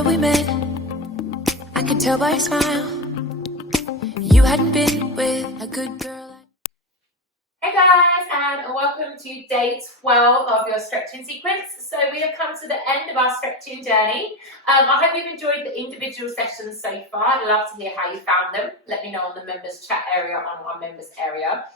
summer we met, I could tell by your smile you hadn't been with a good girl. Hey guys, and welcome to day 12 of your stretching sequence. So we have come to the end of our stretching journey. I hope you've enjoyed the individual sessions so far. I'd love to hear how you found them. Let me know on the members chat area, on our members area,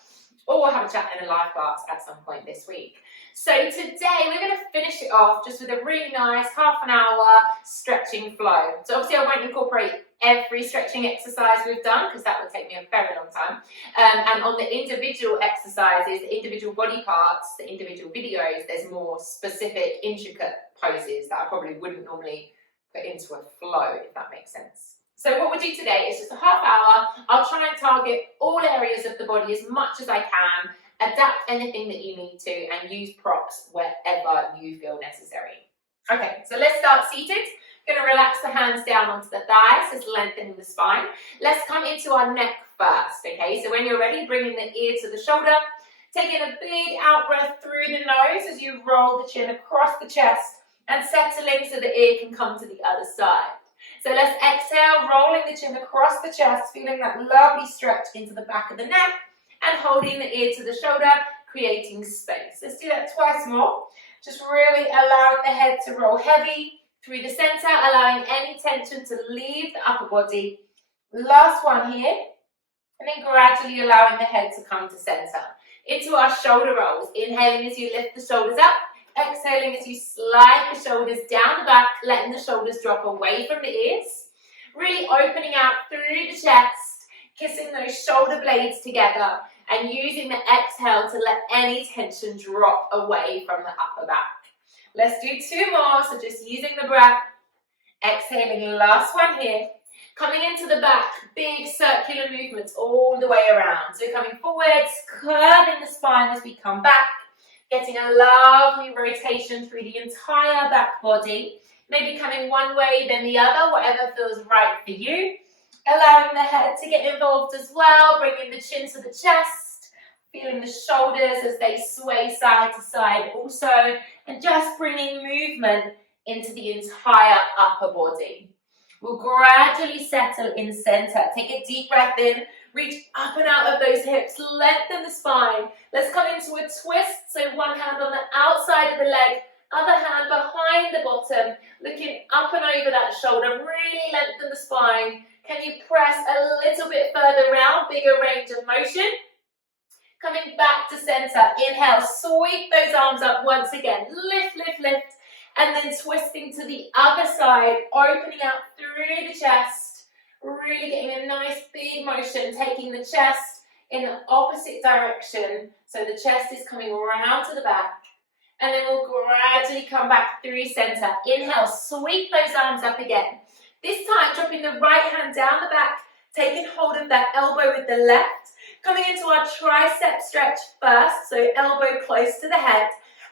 or we'll have a chat in a live class at some point this week. So today we're going to finish it off just with a really nice half an hour stretching flow. So obviously I won't incorporate every stretching exercise we've done because that would take me a very long time. And on the individual exercises, the individual body parts, the individual videos, there's more specific, intricate poses that I probably wouldn't normally put into a flow, if that makes sense. So what we'll do today is just a half hour. I'll try and target all areas of the body as much as I can, adapt anything that you need to, and use props wherever you feel necessary. Okay, so let's start seated. Going to relax the hands down onto the thighs, just lengthening the spine. Let's come into our neck first, okay? So when you're ready, bringing the ear to the shoulder, taking a big out breath through the nose as you roll the chin across the chest and settling so the ear can come to the other side. So let's exhale, rolling the chin across the chest, feeling that lovely stretch into the back of the neck and holding the ear to the shoulder, creating space. Let's do that twice more. Just really allowing the head to roll heavy through the center, allowing any tension to leave the upper body. Last one here. And then gradually allowing the head to come to center. Into our shoulder rolls. Inhaling as you lift the shoulders up. Exhaling as you slide the shoulders down the back, letting the shoulders drop away from the ears. Really opening out through the chest, kissing those shoulder blades together, and using the exhale to let any tension drop away from the upper back. Let's do two more, so just using the breath. Exhaling, last one here. Coming into the back, big circular movements all the way around. So coming forwards, curving the spine as we come back. Getting a lovely rotation through the entire back body. Maybe coming one way, then the other, whatever feels right for you. Allowing the head to get involved as well, bringing the chin to the chest, feeling the shoulders as they sway side to side also, and just bringing movement into the entire upper body. We'll gradually settle in center. Take a deep breath in, reach up and out of those hips, lengthen the spine. Let's come into a twist, so one hand on the outside of the leg, other hand behind the bottom, looking up and over that shoulder, really lengthen the spine. Can you press a little bit further around, bigger range of motion? Coming back to center, inhale, sweep those arms up once again, lift, lift, lift, and then twisting to the other side, opening out through the chest, really getting a nice big motion, taking the chest in the opposite direction, so the chest is coming around to the back, and then we'll gradually come back through center. Inhale, sweep those arms up again. This time, dropping the right hand down the back, taking hold of that elbow with the left, coming into our tricep stretch first, so elbow close to the head,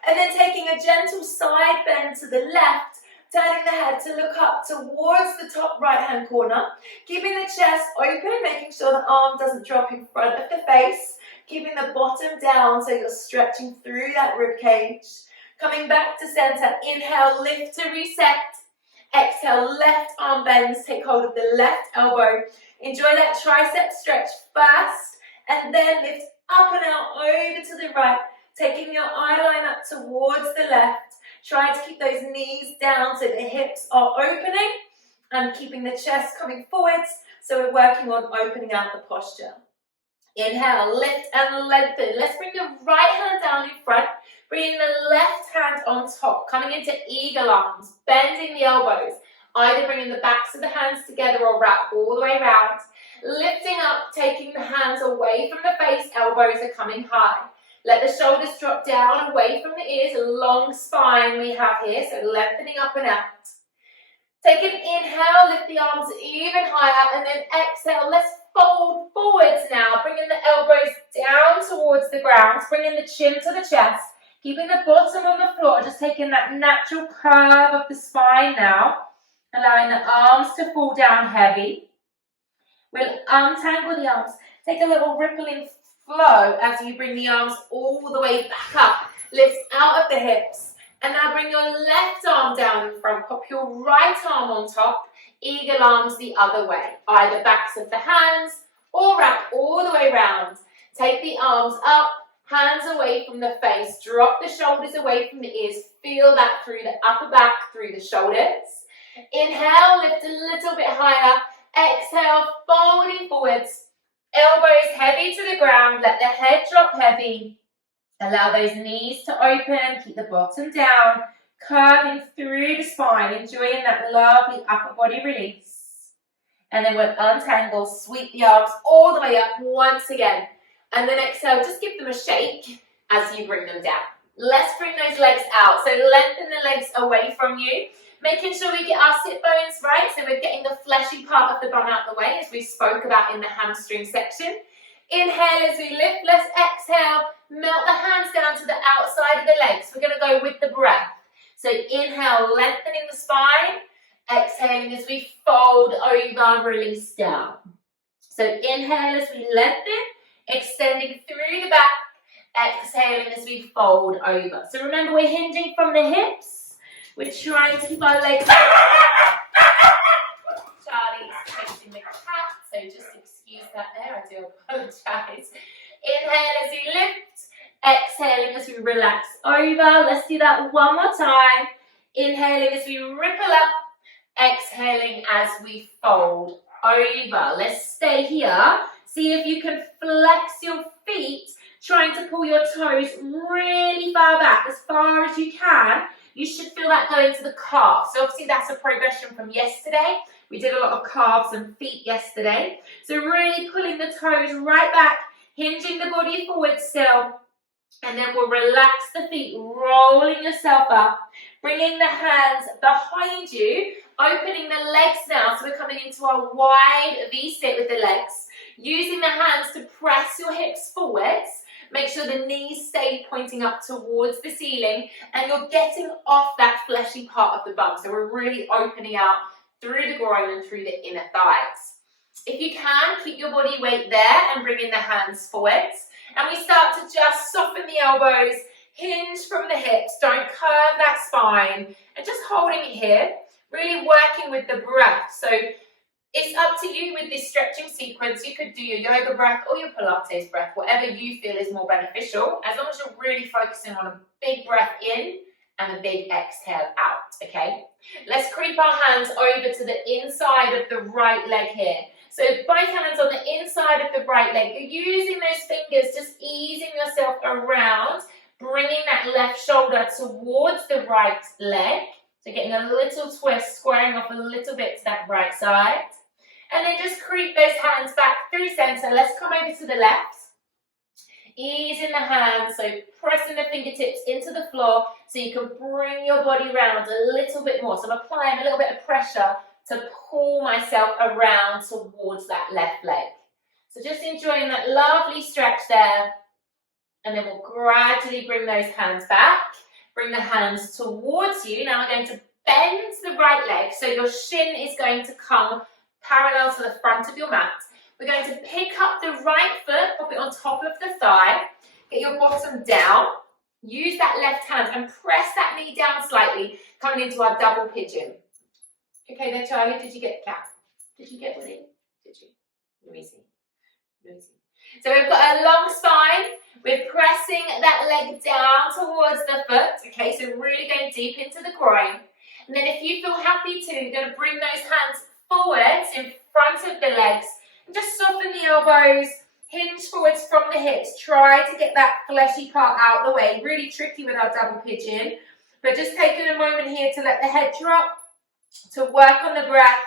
and then taking a gentle side bend to the left, turning the head to look up towards the top right hand corner, keeping the chest open, making sure the arm doesn't drop in front of the face, keeping the bottom down so you're stretching through that rib cage. Coming back to center, inhale, lift to reset. Exhale, left arm bends, take hold of the left elbow. Enjoy that tricep stretch first, and then lift up and out over to the right, taking your eye line up towards the left. Try to keep those knees down so the hips are opening and keeping the chest coming forwards, so we're working on opening out the posture. Inhale, lift and lengthen. Let's bring the right hand down in front, bringing the left hand on top, coming into eagle arms, bending the elbows, either bringing the backs of the hands together or wrap all the way around. Lifting up, taking the hands away from the face, elbows are coming high. Let the shoulders drop down away from the ears, a long spine we have here, so lengthening up and out. Take an inhale, lift the arms even higher, and then exhale, let's fold forwards now, bringing the elbows down towards the ground, bringing the chin to the chest, keeping the bottom on the floor, just taking that natural curve of the spine now, allowing the arms to fall down heavy. We'll untangle the arms, take a little rippling flow as you bring the arms all the way back up, lift out of the hips, And now bring your left arm down in front, pop your right arm on top, eagle arms the other way, either backs of the hands or wrap all the way round. Take the arms up, hands away from the face, drop the shoulders away from the ears, feel that through the upper back, through the shoulders. Inhale, lift a little bit higher, exhale, folding forwards, elbows heavy to the ground, let the head drop heavy. Allow those knees to open, keep the bottom down, curving through the spine, enjoying that lovely upper body release. And then we'll untangle, sweep the arms all the way up once again. And then exhale, just give them a shake as you bring them down. Let's bring those legs out. So lengthen the legs away from you, making sure we get our sit bones right. So we're getting the fleshy part of the bum out the way, as we spoke about in the hamstring section. Inhale as we lift, let's exhale, melt the hands down to the outside of the legs. We're going to go with the breath. So inhale, lengthening the spine, exhaling as we fold over, release down. So inhale as we lengthen, extending through the back, exhaling as we fold over. So remember, we're hinging from the hips. We're trying to keep our legs. Charlie's chasing the cat, so just excuse that there, I do apologise. Inhale as you lift, exhaling as we relax over. Let's do that one more time. Inhaling as we ripple up, exhaling as we fold over. Let's stay here. See if you can flex your feet, trying to pull your toes really far back, as far as you can. You should feel that going to the calf. So obviously that's a progression from yesterday. We did a lot of calves and feet yesterday. So really pulling the toes right back, hinging the body forward still. And then we'll relax the feet, rolling yourself up, bringing the hands behind you, opening the legs now. So we're coming into our wide V-sit with the legs. Using the hands to press your hips forwards. Make sure the knees stay pointing up towards the ceiling and you're getting off that fleshy part of the bum. So we're really opening out through the groin and through the inner thighs. If you can, keep your body weight there and bring in the hands forwards. And we start to just soften the elbows, hinge from the hips, don't curve that spine, and just holding it here, really working with the breath. So it's up to you with this stretching sequence. You could do your yoga breath or your Pilates breath, whatever you feel is more beneficial, as long as you're really focusing on a big breath in and a big exhale out, okay? Let's creep our hands over to the inside of the right leg here. So both hands on the inside of the right leg. You're using those fingers, just easing yourself around, bringing that left shoulder towards the right leg. So getting a little twist, squaring off a little bit to that right side. And then just creep those hands back through center. Let's come over to the left. Easing the hands, so pressing the fingertips into the floor so you can bring your body around a little bit more. So I'm applying a little bit of pressure to pull myself around towards that left leg. So just enjoying that lovely stretch there. And then we'll gradually bring those hands back. Bring the hands towards you. Now we're going to bend the right leg. So your shin is going to come parallel to the front of your mat. We're going to pick up the right foot, pop it on top of the thigh, get your bottom down, use that left hand and press that knee down slightly, coming into our double pigeon. Okay there, Charlie, did you get the cat? Did you get one in? Did you? Let me see. Let me see. So we've got a long spine, we're pressing that leg down towards the foot, okay, so really going deep into the groin. And then if you feel happy to, you're going to bring those hands forwards in front of the legs, and just soften the elbows, hinge forwards from the hips. Try to get that fleshy part out the way. Really tricky with our double pigeon. But just taking a moment here to let the head drop, to work on the breath,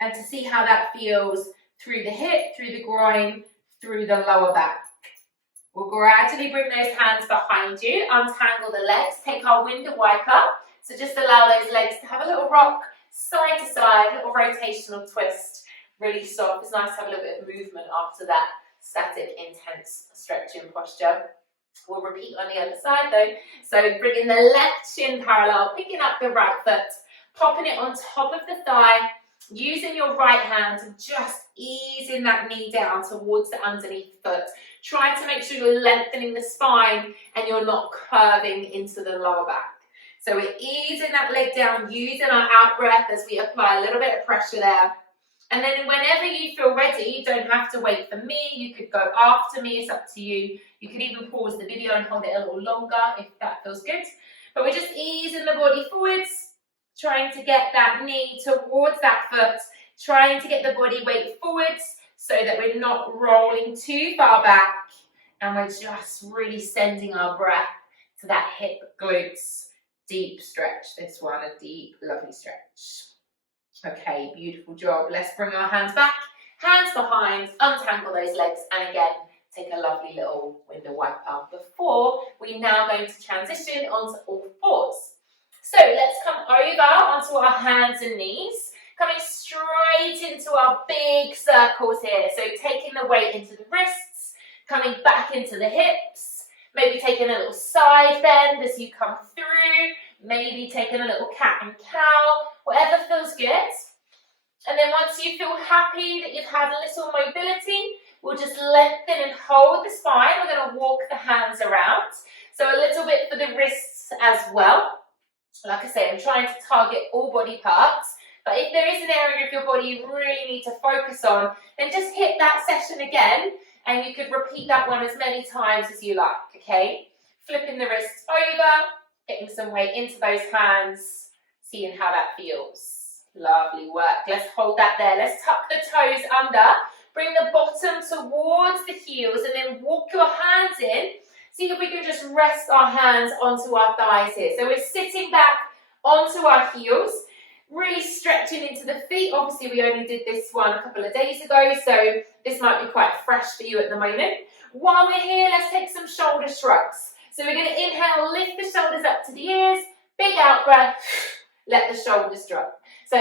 and to see how that feels through the hip, through the groin, through the lower back. We'll gradually bring those hands behind you, untangle the legs, take our window wiper. So just allow those legs to have a little rock, side to side, a little rotational twist. Really soft. It's nice to have a little bit of movement after that static, intense stretching posture. We'll repeat on the other side though. So bringing the left shin parallel, picking up the right foot, popping it on top of the thigh, using your right hand to just easing that knee down towards the underneath foot. Try to make sure you're lengthening the spine and you're not curving into the lower back. So we're easing that leg down, using our out breath as we apply a little bit of pressure there. And then whenever you feel ready, you don't have to wait for me. You could go after me, it's up to you. You could even pause the video and hold it a little longer if that feels good. But we're just easing the body forwards, trying to get that knee towards that foot, trying to get the body weight forwards so that we're not rolling too far back, and we're just really sending our breath to that hip glutes. Deep stretch, this one, a deep, lovely stretch. Okay, beautiful job. Let's bring our hands back, hands behind, untangle those legs, and again, take a lovely little window wiper before we now going to transition onto all fours. So let's come over onto our hands and knees, coming straight into our big circles here. So taking the weight into the wrists, coming back into the hips, maybe taking a little side bend as you come through, maybe taking a little cat and cow, whatever feels good. And then once you feel happy that you've had a little mobility, we'll just lengthen and hold the spine. We're going to walk the hands around. So a little bit for the wrists as well. Like I say, I'm trying to target all body parts. But if there is an area of your body you really need to focus on, then just hit that session again. And you could repeat that one as many times as you like, okay? Flipping the wrists over, getting some weight into those hands, seeing how that feels. Lovely work. Let's hold that there. Let's tuck the toes under. Bring the bottom towards the heels and then walk your hands in. See if we can just rest our hands onto our thighs here. So we're sitting back onto our heels, really stretching into the feet. Obviously, we only did this one a couple of days ago, so this might be quite fresh for you at the moment. While we're here, let's take some shoulder shrugs. So we're going to inhale, lift the shoulders up to the ears, big out breath, let the shoulders drop. So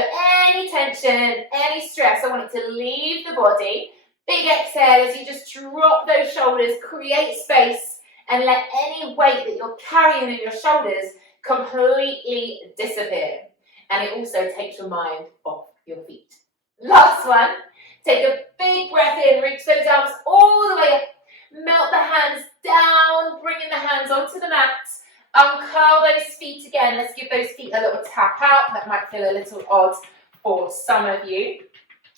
any tension, any stress, I want it to leave the body. Big exhale as you just drop those shoulders, create space, and let any weight that you're carrying in your shoulders completely disappear. And it also takes your mind off your feet. Last one. Take a big breath in, reach those arms all the way up. Melt the hands down, bringing the hands onto the mat. Uncurl those feet again. Let's give those feet a little tap out. That might feel a little odd for some of you.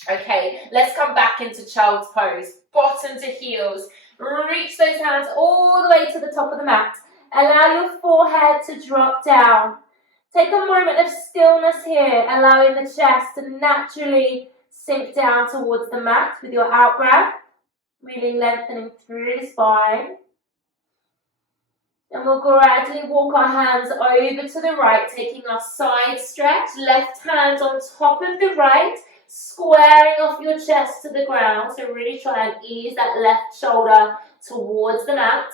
Okay, let's come back into child's pose. Bottom to heels. Reach those hands all the way to the top of the mat. Allow your forehead to drop down. Take a moment of stillness here, allowing the chest to naturally sink down towards the mat with your out breath. Really lengthening through the spine. And we'll gradually walk our hands over to the right, taking our side stretch. Left hand on top of the right, squaring off your chest to the ground. So really try and ease that left shoulder towards the mat.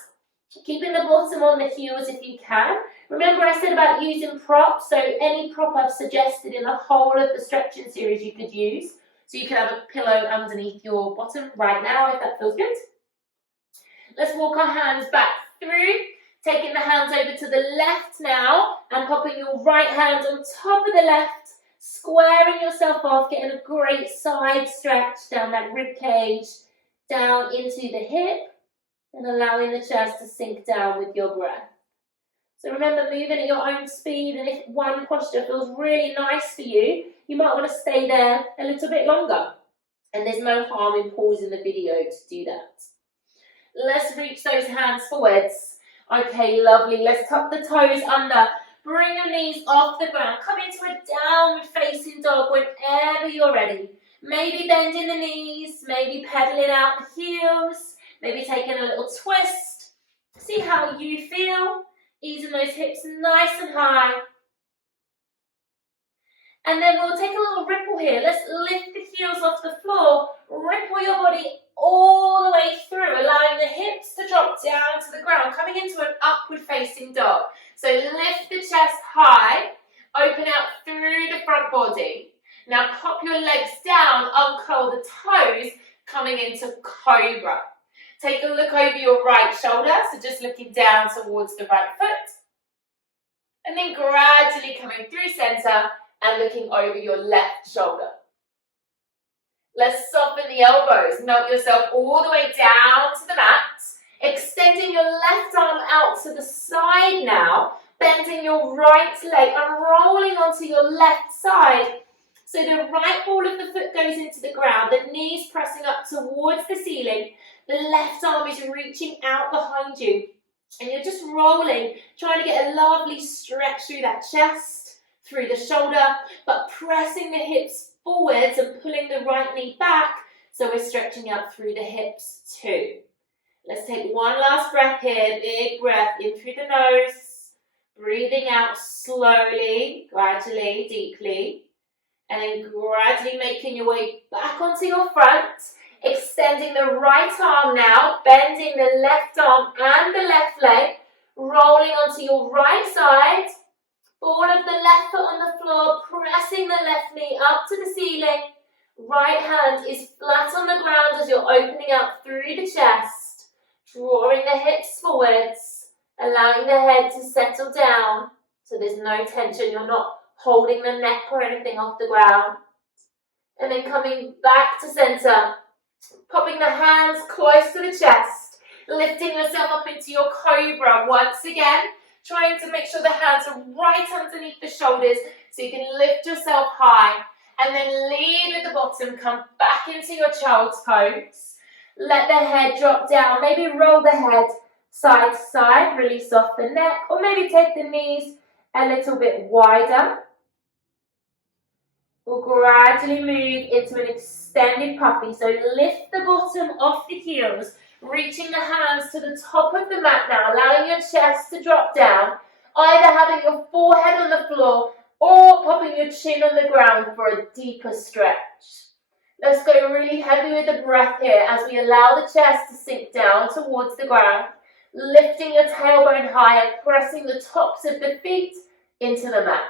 Keeping the bottom on the heels if you can. Remember I said about using props, so any prop I've suggested in the whole of the stretching series you could use. So you can have a pillow underneath your bottom right now if that feels good. Let's walk our hands back through, taking the hands over to the left now and popping your right hand on top of the left, squaring yourself off, getting a great side stretch down that rib cage, down into the hip, and allowing the chest to sink down with your breath. So remember, moving at your own speed, and if one posture feels really nice for you, you might want to stay there a little bit longer. And there's no harm in pausing the video to do that. Let's reach those hands forwards. Okay, lovely. Let's tuck the toes under. Bring your knees off the ground. Come into a downward facing dog whenever you're ready. Maybe bending the knees, maybe pedaling out the heels, maybe taking a little twist. See how you feel. Easing those hips nice and high. And then we'll take a little ripple here. Let's lift the heels off the floor. Ripple your body all the way through, allowing the hips to drop down to the ground, coming into an upward facing dog. So lift the chest high, open out through the front body. Now pop your legs down, uncurl the toes, coming into cobra. Take a look over your right shoulder, so just looking down towards the right foot. And then gradually coming through center and looking over your left shoulder. Let's soften the elbows. Melt yourself all the way down to the mat. Extending your left arm out to the side now. Bending your right leg and rolling onto your left side. So the right ball of the foot goes into the ground, the knees pressing up towards the ceiling, the left arm is reaching out behind you. And you're just rolling, trying to get a lovely stretch through that chest, through the shoulder, but pressing the hips forwards and pulling the right knee back, so we're stretching out through the hips too. Let's take one last breath here, big breath in through the nose, breathing out slowly, gradually, deeply, and then gradually making your way back onto your front, extending the right arm now, bending the left arm and the left leg, rolling onto your right side, ball of the left foot on the floor, pressing the left knee up to the ceiling, right hand is flat on the ground as you're opening up through the chest, drawing the hips forwards, allowing the head to settle down so there's no tension, you're not holding the neck or anything off the ground. And then coming back to center, popping the hands close to the chest, lifting yourself up into your cobra once again, trying to make sure the hands are right underneath the shoulders so you can lift yourself high, and then lead with the bottom, come back into your child's pose. Let the head drop down, maybe roll the head side to side, release off the neck, or maybe take the knees a little bit wider. We'll gradually move into an extended puppy. So lift the bottom off the heels, reaching the hands to the top of the mat now, allowing your chest to drop down, either having your forehead on the floor or popping your chin on the ground for a deeper stretch. Let's go really heavy with the breath here as we allow the chest to sink down towards the ground, lifting your tailbone higher, pressing the tops of the feet into the mat.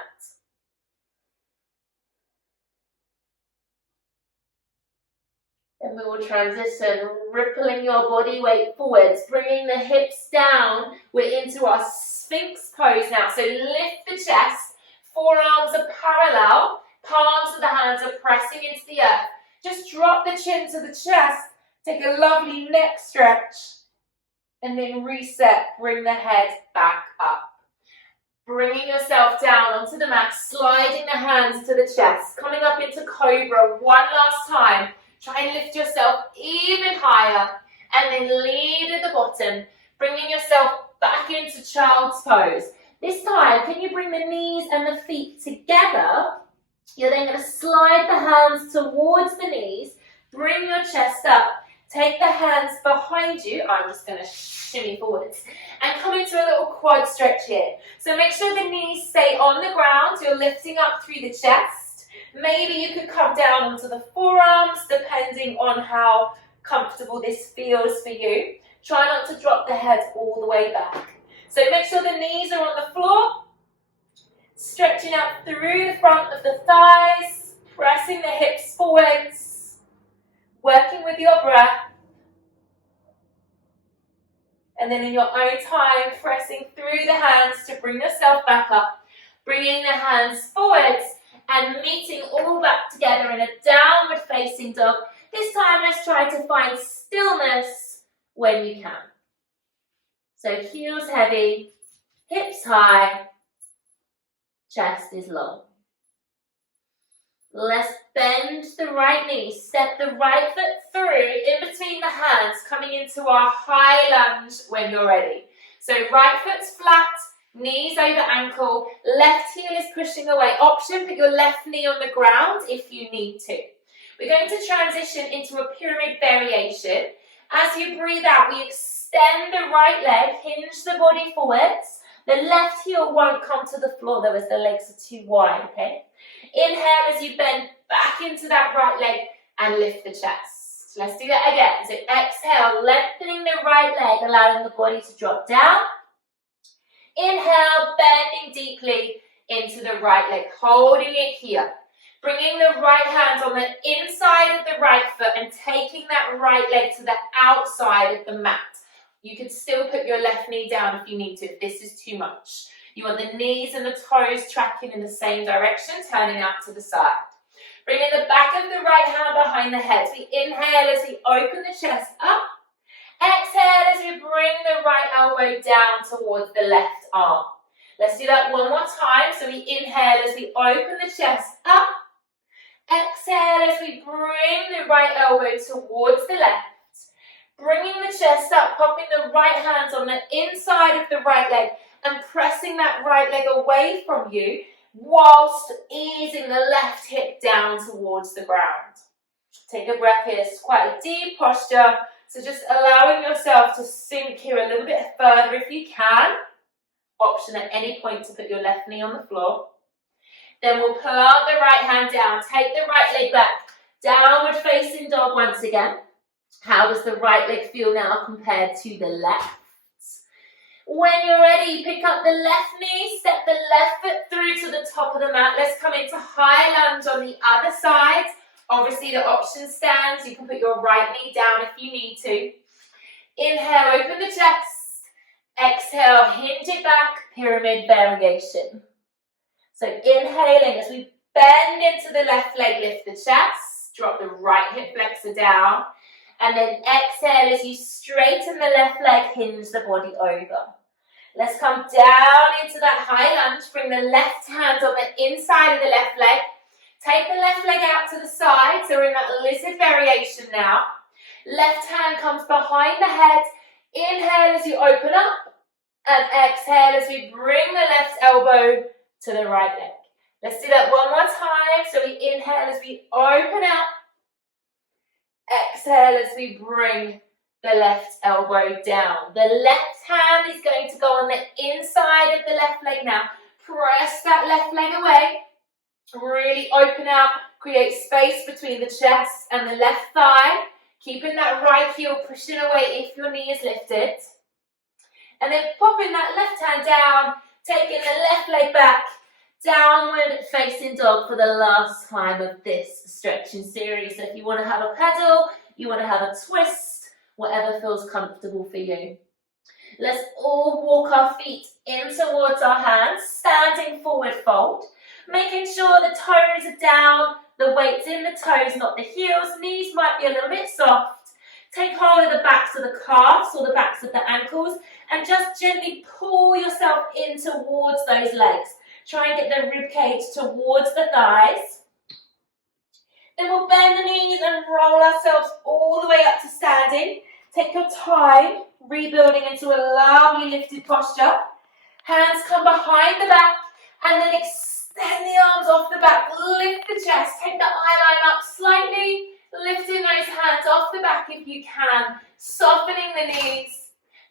And we will transition, rippling your body weight forwards, bringing the hips down. We're into our Sphinx pose now. So lift the chest, forearms are parallel, palms of the hands are pressing into the earth. Just drop the chin to the chest, take a lovely neck stretch, and then reset, bring the head back up. Bringing yourself down onto the mat, sliding the hands to the chest, coming up into Cobra one last time. Try and lift yourself even higher, and then lead at the bottom, bringing yourself back into child's pose. This time, can you bring the knees and the feet together? You're then going to slide the hands towards the knees, bring your chest up, take the hands behind you. I'm just going to shimmy forwards and come into a little quad stretch here. So make sure the knees stay on the ground. You're lifting up through the chest. Maybe you could come down onto the forearms, depending on how comfortable this feels for you. Try not to drop the head all the way back. So make sure the knees are on the floor, stretching out through the front of the thighs, pressing the hips forwards, working with your breath. And then in your own time, pressing through the hands to bring yourself back up, bringing the hands forwards, and meeting all back together in a downward facing dog. This time, let's try to find stillness when you can. So heels heavy, hips high, chest is long. Let's bend the right knee, step the right foot through in between the hands, coming into our high lunge when you're ready. So right foot's flat, knees over ankle, left heel is pushing away. Option, put your left knee on the ground if you need to. We're going to transition into a pyramid variation. As you breathe out, we extend the right leg, hinge the body forwards. The left heel won't come to the floor though as the legs are too wide, okay? Inhale as you bend back into that right leg and lift the chest. Let's do that again. So exhale, lengthening the right leg, allowing the body to drop down. Inhale, bending deeply into the right leg, holding it here. Bringing the right hand on the inside of the right foot and taking that right leg to the outside of the mat. You can still put your left knee down if you need to, if this is too much. You want the knees and the toes tracking in the same direction, turning out to the side. Bringing the back of the right hand behind the head. We inhale as we open the chest up. Exhale as we bring the right elbow down towards the left arm. Let's do that one more time. So we inhale as we open the chest up. Exhale as we bring the right elbow towards the left. Bringing the chest up, popping the right hands on the inside of the right leg and pressing that right leg away from you whilst easing the left hip down towards the ground. Take a breath here. It's quite a deep posture, so just allowing yourself to sink here a little bit further if you can. Option at any point to put your left knee on the floor. Then we'll plant the right hand down, take the right leg back, downward facing dog once again. How does the right leg feel now compared to the left? When you're ready, pick up the left knee, step the left foot through to the top of the mat. Let's come into high lunge on the other side. Obviously the option stands. You can put your right knee down if you need to. Inhale, open the chest. Exhale, hinge it back, pyramid variation. So inhaling as we bend into the left leg, lift the chest, drop the right hip flexor down, and then exhale as you straighten the left leg, hinge the body over. Let's come down into that high lunge, bring the left hand on the inside of the left leg, take the left leg out to the side, so we're in that lizard variation now. Left hand comes behind the head, inhale as you open up, and exhale as we bring the left elbow to the right leg. Let's do that one more time. So we inhale as we open up. Exhale as we bring the left elbow down. The left hand is going to go on the inside of the left leg now. Press that left leg away. Really open out. Create space between the chest and the left thigh. Keeping that right heel pushing away if your knee is lifted. And then popping that left hand down. Taking the left leg back, downward facing dog for the last time of this stretching series. So if you want to have a pedal, you want to have a twist, whatever feels comfortable for you. Let's all walk our feet in towards our hands, standing forward fold, making sure the toes are down, the weight's in the toes, not the heels. Knees might be a little bit soft. Take hold of the backs of the calves or the backs of the ankles and just gently pull yourself in towards those legs. Try and get the rib cage towards the thighs. Then we'll bend the knees and roll ourselves all the way up to standing. Take your time, rebuilding into a lovely lifted posture. Hands come behind the back and then extend the arms off the back. Lift the chest, take the eye line up slightly. Lifting those hands off the back if you can, softening the knees,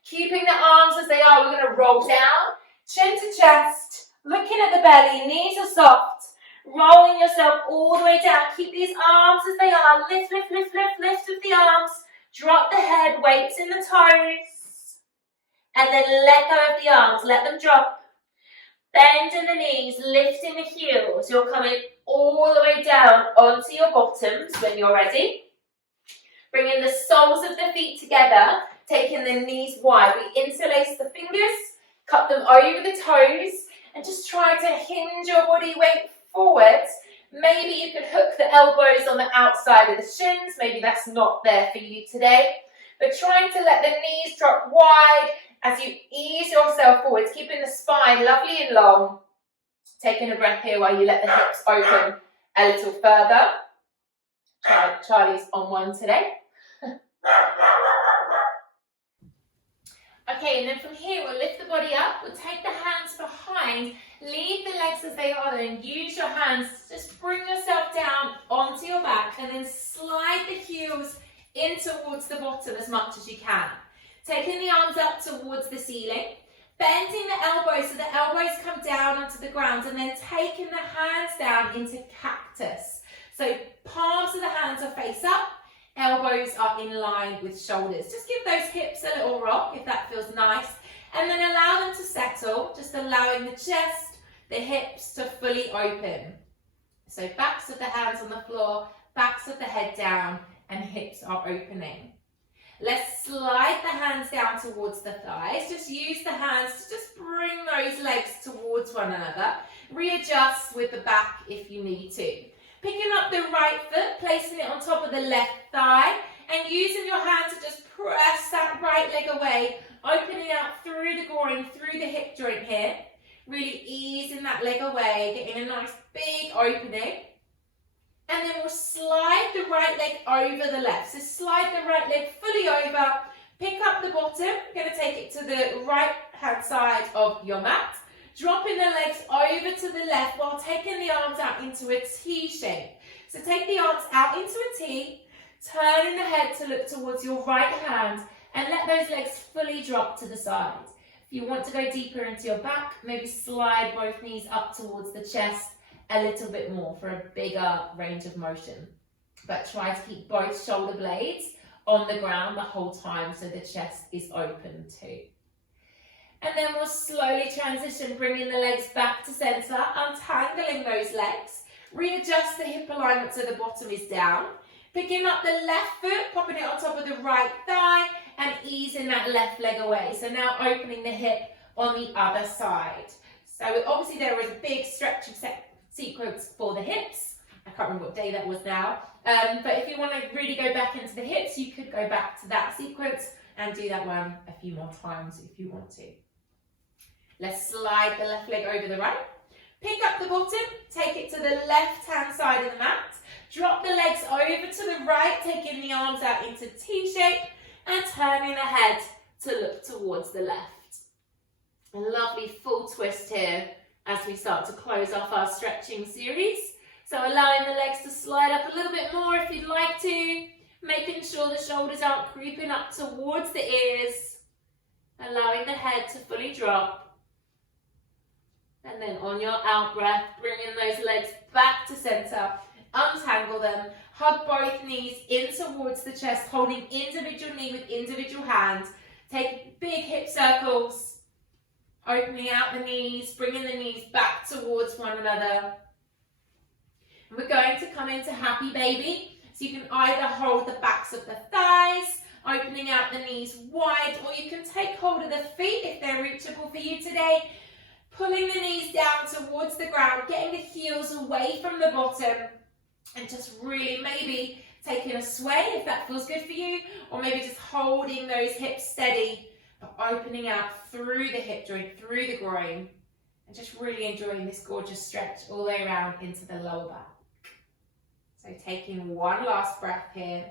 keeping the arms as they are. We're going to roll down, chin to chest, looking at the belly, knees are soft, rolling yourself all the way down. Keep these arms as they are. Lift, lift, lift, lift, lift with the arms. Drop the head, weights in the toes, and then let go of the arms, let them drop. Bending the knees, lifting the heels. You're coming all the way down onto your bottoms when you're ready. Bringing the soles of the feet together, taking the knees wide. We interlace the fingers, cup them over the toes, and just try to hinge your body weight forwards. Maybe you could hook the elbows on the outside of the shins. Maybe that's not there for you today. But trying to let the knees drop wide as you ease yourself forwards, keeping the spine lovely and long. Taking a breath here while you let the hips open a little further. Charlie's on one today. Okay, and then from here we'll lift the body up. We'll take the hands behind. Leave the legs as they are then. Use your hands. Just bring yourself down onto your back and then slide the heels in towards the bottom as much as you can. Taking the arms up towards the ceiling, bending the elbows so the elbows come down onto the ground and then taking the hands down into cactus. So palms of the hands are face up, elbows are in line with shoulders. Just give those hips a little rock if that feels nice and then allow them to settle, just allowing the chest, the hips to fully open. So backs of the hands on the floor, backs of the head down and hips are opening. Let's slide the hands down towards the thighs. Just use the hands to just bring those legs towards one another. Readjust with the back if you need to. Picking up the right foot, placing it on top of the left thigh, and using your hand to just press that right leg away, opening out through the groin, through the hip joint here. Really easing that leg away, getting a nice big opening. And then we'll slide the right leg over the left. So slide the right leg fully over, pick up the bottom, going to take it to the right hand side of your mat. Dropping the legs over to the left while taking the arms out into a T shape. So take the arms out into a T, turning the head to look towards your right hand and let those legs fully drop to the side. If you want to go deeper into your back, maybe slide both knees up towards the chest a little bit more for a bigger range of motion. But try to keep both shoulder blades on the ground the whole time so the chest is open too. And then we'll slowly transition, bringing the legs back to center, untangling those legs. Readjust the hip alignment so the bottom is down. Picking up the left foot, popping it on top of the right thigh and easing that left leg away. So now opening the hip on the other side. So obviously there was a big stretching sequence for the hips. I can't remember what day that was now. But if you want to really go back into the hips, you could go back to that sequence and do that one a few more times if you want to. Let's slide the left leg over the right. Pick up the bottom, take it to the left-hand side of the mat. Drop the legs over to the right, taking the arms out into T shape and turning the head to look towards the left. A lovely full twist here as we start to close off our stretching series. So allowing the legs to slide up a little bit more if you'd like to, making sure the shoulders aren't creeping up towards the ears, allowing the head to fully drop. And then on your out breath, bringing those legs back to center, untangle them, hug both knees in towards the chest, holding individual knee with individual hand. Take big hip circles, opening out the knees, bringing the knees back towards one another. And we're going to come into happy baby. So you can either hold the backs of the thighs, opening out the knees wide, or you can take hold of the feet if they're reachable for you today. Pulling the knees down towards the ground, getting the heels away from the bottom, and just really maybe taking a sway if that feels good for you, or maybe just holding those hips steady, but opening out through the hip joint, through the groin, and just really enjoying this gorgeous stretch all the way around into the lower back. So taking one last breath here.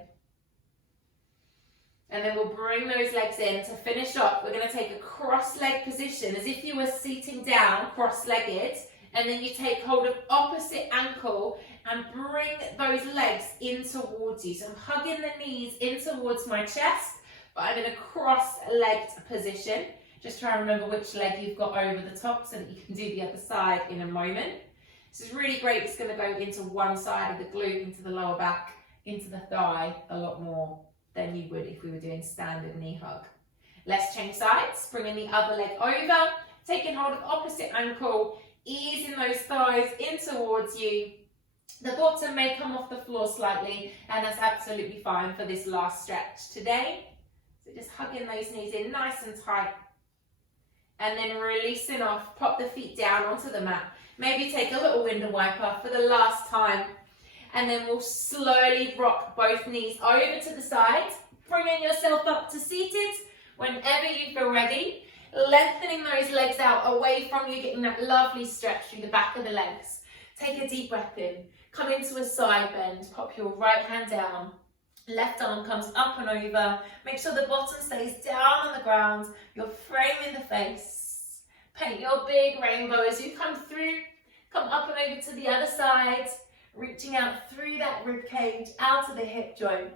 And then we'll bring those legs in to finish off. We're going to take a cross-leg position as if you were seating down, cross-legged. And then you take hold of opposite ankle and bring those legs in towards you. So I'm hugging the knees in towards my chest, but I'm in a cross-legged position. Just try and remember which leg you've got over the top so that you can do the other side in a moment. This is really great. It's going to go into one side of the glute, into the lower back, into the thigh a lot more than you would if we were doing standard knee hug. Let's change sides, bringing the other leg over, taking hold of opposite ankle, easing those thighs in towards you. The bottom may come off the floor slightly, and that's absolutely fine for this last stretch today. So just hugging those knees in nice and tight, and then releasing off, pop the feet down onto the mat. Maybe take a little window wiper for the last time. And then we'll slowly rock both knees over to the side, bringing yourself up to seated whenever you feel ready. Lengthening those legs out away from you, getting that lovely stretch through the back of the legs. Take a deep breath in, come into a side bend, pop your right hand down. Left arm comes up and over. Make sure the bottom stays down on the ground. You're framing the face. Paint your big rainbow as you come through. Come up and over to the other side. Reaching out through that rib cage, out to the hip joint.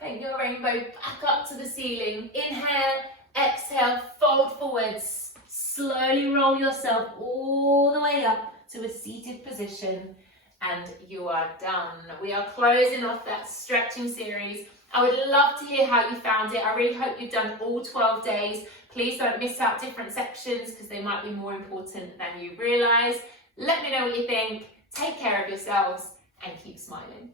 Paint your rainbow back up to the ceiling. Inhale, exhale, fold forwards. Slowly roll yourself all the way up to a seated position. And you are done. We are closing off that stretching series. I would love to hear how you found it. I really hope you've done all 12 days. Please don't miss out different sections because they might be more important than you realise. Let me know what you think. Take care of yourselves and keep smiling.